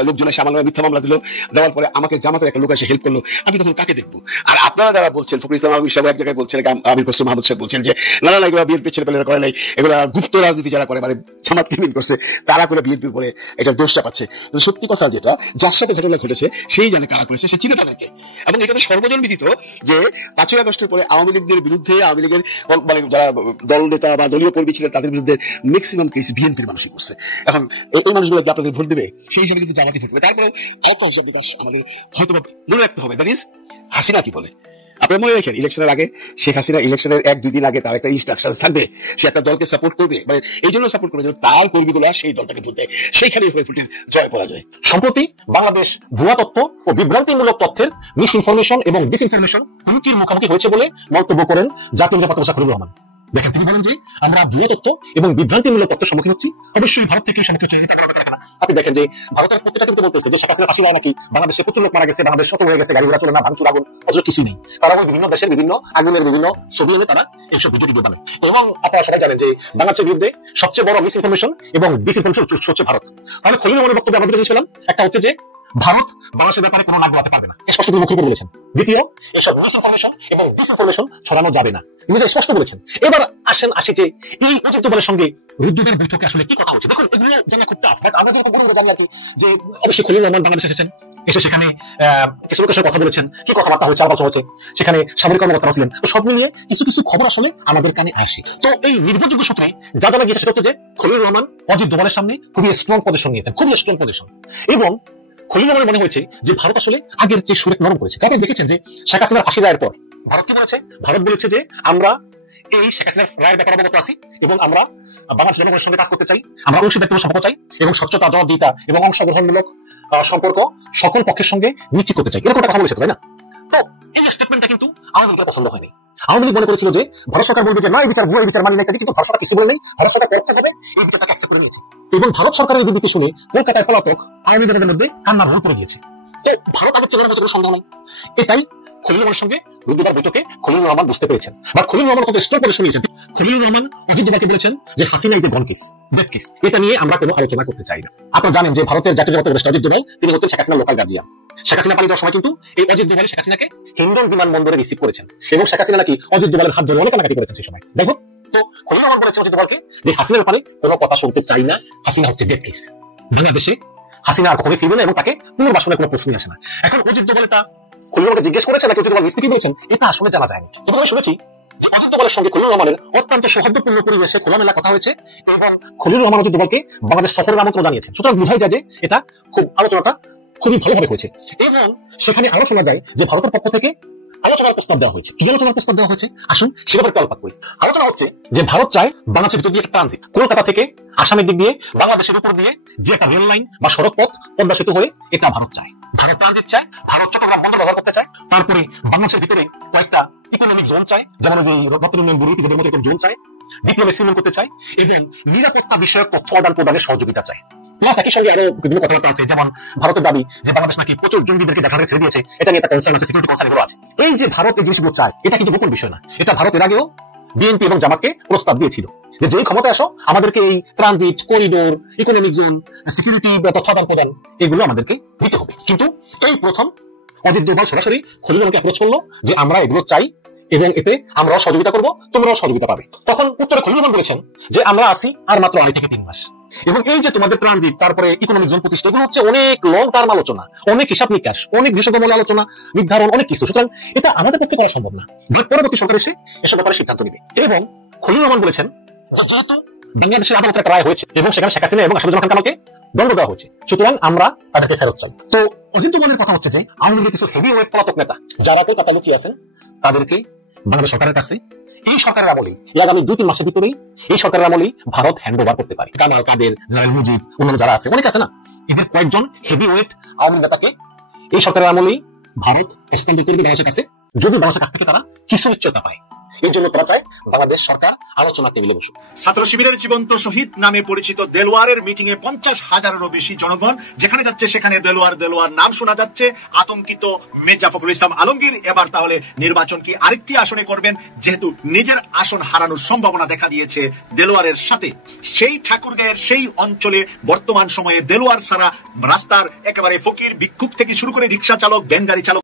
লোকজন এসে আমার মিথ্যা মামলা দিল, দেওয়ার পরে আমাকে জামাতের একটা লোক এসে হেল্প করলো, আমি তখন কাকে দেখবো? আর আপনারা যারা বলছেন, ফখরুল ইসলাম আলমগীর সাহেব এক জায়গায় বলছেন, আমির খসরু মাহমুদ সাহেব বলছেন যে না না এগুলো বিএনপি ছেলেপেলেরা করে নাই, এগুলা গুপ্ত রাজনীতি যারা করে, মানে জামাতকে মিন করছে তারা করে বিএনপির উপরে এটা দোষটা পাচ্ছে। সত্যি কথা যেটা, যার সাথে ঘটনা ঘটেছে সেই জানে কারা করেছে, সে চিনে তাদেরকে। এবং এটা তো সর্বজন বিদিত যে 5 আগস্টের পরে আওয়ামী লীগদের বিরুদ্ধে, আওয়ামী লীগের মানে যারা দল নেতা বা দলীয় কর্মী ছিলেন তাদের বিরুদ্ধে ম্যাক্সিমাম কেস বিএনপির মানুষই করছে। এখন এই মানুষগুলো কি আপনাদের ভোট দেবে? সেই হিসাবে কিন্তু জামাতি ভোট দেবে। তারপরেও একটা হিসাব নিকাশ আমাদের হয়তো মনে রাখতে হবে, দ্যাট ইজ হাসিনা কি বলে। আপনারা মনে রাখেন, ইলেকশনের আগে শেখ হাসিনা, ইলেকশনের 1-2 দিন আগে তার একটা ইনস্ট্রাকশন থাকবে, সে একটা দলকে সাপোর্ট করবে, মানে এই জন্য সাপোর্ট করবে যে তার কর্মীগুলো সেই দলটাকে ভোট দেয়, সেইখানে ফুটির জয় করা যায়। সম্প্রতি বাংলাদেশ ভুয়া তথ্য ও বিভ্রান্তিমূলক তথ্যের মিস ইনফরমেশন এবং ডিসইনফরমেশন হুমকির মুখোমুখি হয়েছে বলে মন্তব্য করেন জাতীয় নিরাপত্তা উপদেষ্টা খলিলুর রহমান। দেখেন, তিনি বলেন যে আমরা ভুয়া তথ্য এবং বিভ্রান্তিমূলক তথ্যের সম্মুখীন হচ্ছি, অবশ্যই ভারত থেকে সম্মুখীন হচ্ছে। আপনি দেখেন যে ভারতের প্রত্যেকটা কিন্তু বলতেছে যে শেখ হাসিনা ফাঁসি দেয় নাকি, বাংলাদেশে প্রচুর লোক মারা গেছে, বাংলাদেশ সচল হয়ে গেছে, গাড়ি ঘোড়া চলে না, ভাঙচুর আগুন, অথচ কিছুই নেই। তারা ওই বিভিন্ন দেশের বিভিন্ন আগুনের বিভিন্ন ছবি এনে তারা এইসব ভিডিও বানায়। এবং আপনারা সবাই জানেন যে বাংলাদেশের বিরুদ্ধে সবচেয়ে বড় মিস ইনফরমেশন এবং ডিসইনফরমেশন হচ্ছে ভারত। তাহলে খলিলুর রহমানের বক্তব্যে আমরা জিনিস পেলাম, একটা হচ্ছে যে ভারত বাংলাদেশের ব্যাপারে কোনো নাক গলাতে পারবে না, স্পষ্ট করে মুখে বলেছেন। দ্বিতীয়, এসব মিস ইনফরমেশন এবং ডিসইনফরমেশন ছড়ানো যাবে না, তিনি স্পষ্ট বলেছেন। এবার আসি যে এই অজিত দোভালের সঙ্গে রুদ্রদের বৈঠকে আসলে কি কথা হচ্ছে। দেখুন, এগুলো জানা খুব টাফ, বাট আমরা যেরকম বলে জানি আর কি, যে অবশ্যই খলিলুর রহমান বাংলাদেশে এসেছেন, এসে সেখানে কিছু লোকের সঙ্গে কথা বলেছেন, কি কথাবার্তা হয়েছে, আলোচনা হচ্ছে, সেখানে সামরিক কর্মকর্তারা ছিলেন। তো সব মিলিয়ে কিছু কিছু খবর আসলে আমাদের কানে আসে। তো এই নির্ভরযোগ্য সূত্রে যা জানা গিয়েছে সেটা হচ্ছে যে খলিলুর রহমান অজিত দোভালের সামনে খুবই স্ট্রং পজিশন নিয়েছেন, খুবই স্ট্রং পজিশন। এবং খলিলুর রহমানের মনে হয়েছে যে ভারত আসলে আগের চেয়ে সুরেক নরম করেছে। কারণ দেখেছেন যে শেখ হাসিনার ফাঁসি রায়ের পর ভারত কি বলেছে? ভারত বলেছে যে আমরা এই শেখ হাসিনার রায়ের ব্যাপারে অবগত আছি এবং আমরা বাংলাদেশ জনগণের সঙ্গে কাজ করতে চাই, আমরা অংশী ব্যক্তির সম্পর্ক চাই এবং স্বচ্ছতা, জবাবদিহিতা এবং অংশগ্রহণমূলক সম্পর্ক সকল পক্ষের সঙ্গে নিশ্চিত করতে চাই, এরকম একটা কথা বলেছে, তাই না? তো এই স্টেটমেন্টটা কিন্তু আওয়ামী লীগের পছন্দ হয়নি। আওয়ামী লীগ মনে করেছিল যে ভারত সরকার বলবে যে না, এই বিচার ভুয়া, এই বিচার মানি না, কিন্তু ভারত সরকার কিছু বলে নেই, ভারত সরকার করতে হবে, এই বিচারটাকে অ্যাকসেপ্ট করে নিয়েছে। এবং ভারত সরকারের এই বিবৃতি শুনে কলকাতায় পলাতক আওয়ামী লীগের মধ্যে কান্নার রোল পড়ে গিয়েছে। তো ভারত আগের চেয়ে কোনো সন্দেহ নেই। এটাই খলিলুর রহমানের সঙ্গে রুদ্রবার বৈঠকে খলিলুর রহমান বুঝতে পেরেছেন, বা খলিলুর রহমান কত স্ট্রং পজিশন নিয়েছেন। খলিলুর রহমান অজিত দোভালকে বলেছেন যে Hasina is a gone case, dead case, এটা নিয়ে আমরা কোনো আলোচনা করতে চাই না। আপনারা জানেন যে ভারতের জাতীয় নিরাপত্তা উপদেষ্টা অজিত দোভাল, তিনি হচ্ছেন শেখ হাসিনার লোকাল গার্জিয়ান। শেখ হাসিনা পালিয়ে যাওয়ার সময় কিন্তু এই অজিত দোভাল শেখ হাসিনাকে হিন্ডন বিমানবন্দরে রিসিভ করেছেন এবং শেখ হাসিনা নাকি অজিত দোভালের হাত ধরে অনেক কানাকাটি করেছেন সেই সময়। দেখো, তো খলিলুর রহমান বলেছেন অজিত দোভালকে যে হাসিনার ব্যাপারে কোনো কথা শুনতে চাই না, হাসিনা হচ্ছে ডেড কেস, বাংলাদেশে হাসিনা আর কখনোই ফিরবে না এবং তাকে পুনর্বাসনের কোনো প্রশ্নই আসে না। এখন অজিত দোভাল এটা খলিলুর রহমানকে জিজ্ঞেস করেছেন নাকি অজিত দোভাল মিস্ত্রি বলেছেন, এটা আসলে জানা যায়নি। কিন্তু আমি শুনেছি যে অজিত দোভালের সঙ্গে খলিলুর রহমানের অত্যন্ত সৌহার্দ্যপূর্ণ পরিবেশে খোলামেলা কথা হয়েছে এবং খলিলুর রহমান অজিত দোভালকে বাংলাদেশ সফরের আমন্ত্রণ জানিয়েছেন। সুতরাং বোঝাই যায় যে এটা খুব আলোচনাটা খুবই ভালোভাবে হয়েছে। এবং সেখানে আরো শোনা যায় যে ভারতের পক্ষ থেকে আলোচনার প্রস্তাব দেওয়া হয়েছে। কি আলোচনার প্রস্তাব দেওয়া হয়েছে আসুন সে ব্যাপারে একটু আলোচনা করি। আলোচনা হচ্ছে যে ভারত চায় বাংলাদেশের ভিতর দিয়ে একটা ট্রানজিট, কলকাতা থেকে আসামের দিক দিয়ে বাংলাদেশের উপর দিয়ে যে একটা রেল লাইন বা সড়ক পথ পদ্মা সেতু হয়ে, এটা ভারত চায়। ভারত ট্রানজিট চায়, ভারত চট্টগ্রাম বন্দর ব্যবহার করতে চায়, তারপরে বাংলাদেশের ভিতরে কয়েকটা ইকোনমিক জোন চায়, যেমন যে রপ্তানি উন্নয়ন ব্যুরো হিসেবে মতো জোন চায়, ডিপ্লোমেসি উন্নয়ন করতে চায় এবং নিরাপত্তা বিষয়ক তথ্য আদান প্রদানের সহযোগিতা চায়। প্লাস একই সঙ্গে আরো বিভিন্ন কথাবার্তা আছে, যেমন ভারতের দাবি যে বাংলাদেশ নাকি প্রচুর জঙ্গিদেরকে জায়গা ছেড়ে দিয়েছে, এটা নিয়ে একটা কনসার্ন আছে, সিকিউরিটি কনসার্ন এগুলো আছে। এই যে ভারত এই জিনিসগুলো চায়, এটা কিন্তু গোপন বিষয় না, এটা ভারত এর আগেও বিএনপি এবং জামাতকে প্রস্তাব দিয়েছিল যে যেই ক্ষমতায় আসো আমাদেরকে এই transit, corridor, economic zone, security তথ্য আদান প্রদান এগুলো আমাদেরকে দিতে হবে। কিন্তু এই প্রথম অজিত দোভাল সরাসরি খলিলুরকে অ্যাপ্রোচ করলো যে আমরা এগুলো চাই এবং এতে আমরাও সহযোগিতা করবো, তোমরাও সহযোগিতা পাবে। তখন উত্তরে খলিলুর রহমান বলেছেন যে আমরা আছি আর মাত্র 2 থেকে 3 মাস, এবং এই যে তোমাদের ট্রানজিট, তারপরে ইকোনমিক জোন প্রতিষ্ঠা, এগুলো হচ্ছে অনেক লং টার্ম আলোচনা, অনেক হিসাব নিকাশ, অনেক বিশ্বকমূল্য আলোচনা, নির্ধারণ, অনেক কিছু। সুতরাং এটা আমাদের পক্ষে করা সম্ভব না, পরবর্তী সরকার এসে এসব ব্যাপারে সিদ্ধান্ত নেবে। এবং খলিলুর রহমান বলেছেন যে যেহেতু বাংলাদেশের আদালতের একটা রায় হয়েছে এবং সেখানে শেখ হাসিনা এবং আসাদুজ্জামান খান কামালকে দণ্ড দেওয়া হয়েছে, সুতরাং আমরা তাদেরকে ফেরত চাই। তো অজিত দোভালের কথা হচ্ছে যে আওয়ামী লীগের কিছু হেভি ওয়েট পলাতক নেতা যারা কলকাতা লুকিয়ে আছেন, তাদেরকে বাংলাদেশ সরকারের কাছে এই সরকারের আমলেই, আগামী 2-3 মাসের ভিতরেই এই সরকারের আমলেই ভারত হ্যান্ড ওভার করতে পারে। কামাল, কাদের, জেনারেল মুজিব, অন্যান্য যারা আছে, অনেক আছে না, এদের কয়েকজন হেভি ওয়েট আওয়ামী নেতাকে এই সরকারের আমলেই ভারত হস্তান্তর করবে বাংলাদেশের কাছে, যদি বাংলাদেশের কাছ থেকে তারা কিছু নিশ্চয়তা পায়। এর জন্য তারা চায় বাংলাদেশ সরকার আলোচনা টেবিলে বসুক। ছাত্র শিবিরের জীবন্ত শহীদ নামে পরিচিত দেলোয়ারের মিটিং এ 50,000-এরও বেশি জনগণ, যেখানে যাচ্ছে সেখানে দেলোয়ার নাম শোনা যাচ্ছে। আতঙ্কিত মির্জা ফখরুল ইসলাম আলমগীর এবার তাহলে নির্বাচন কি আরেকটি আসনে করবেন, যেহেতু নিজের আসন হারানোর সম্ভাবনা দেখা দিয়েছে দেলোয়ারের সাথে। সেই ঠাকুরগাঁয়ের সেই অঞ্চলে বর্তমান সময়ে দেলোয়ার ছাড়া রাস্তার একেবারে ফকির ভিক্ষুক থেকে শুরু করে রিক্সা চালক, ভ্যান গাড়ি চালক